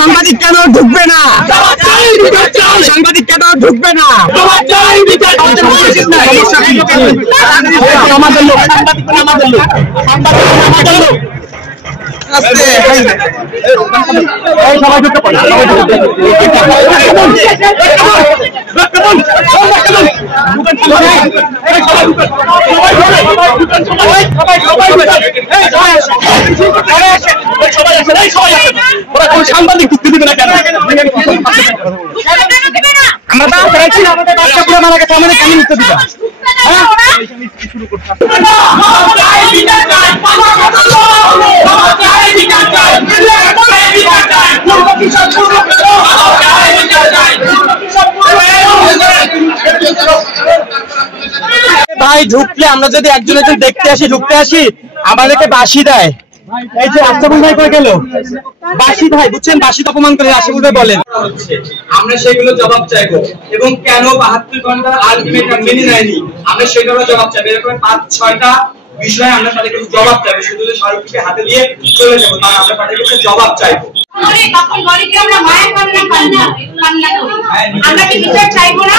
সাংবাদিক কেন ঢুকবে না? সাংবাদিক কেন ঢুকবে না? আমাদের লোক, সাংবাদিক আমাদের লোক, সাংবাদিক আমাদের লোক। সবাই ঢুকতে পারে, সাংবাদিক ঢুকতে দিবে না কেন? আমরা তো চাইছি না আমাদের বাচ্চাগুলো মারা গেছে, আমাদের কেন ঢুকতে দিবে? ভাই ঢুকলে আমরা যদি একজন একজন দেখতে আসি, ঢুকতে আসি, আমাদেরকে বাঁশি দেয়। এই যে আশরাফুল ভাই করে গেল বাঁশি ভাই, বুঝছেন, বাঁশি অপমান করে আশরাফুল ভাই বলেন। আমরা সেগুলো জবাব চাইবো এবং কেন 72 ঘন্টার আলটিমেটাম মেনে নেয়নি আমরা সেগুলো জবাব চাইবো। এরকম 5-6টা বিষয়ে আমরা তাদেরকে জবাব চাইবো। শুধু শাহরুখকে হাতে দিয়ে চলে যাবো, কারণ আমরা তাদেরকে জবাব চাইবো। আমরা কি বিচার চাইবো না?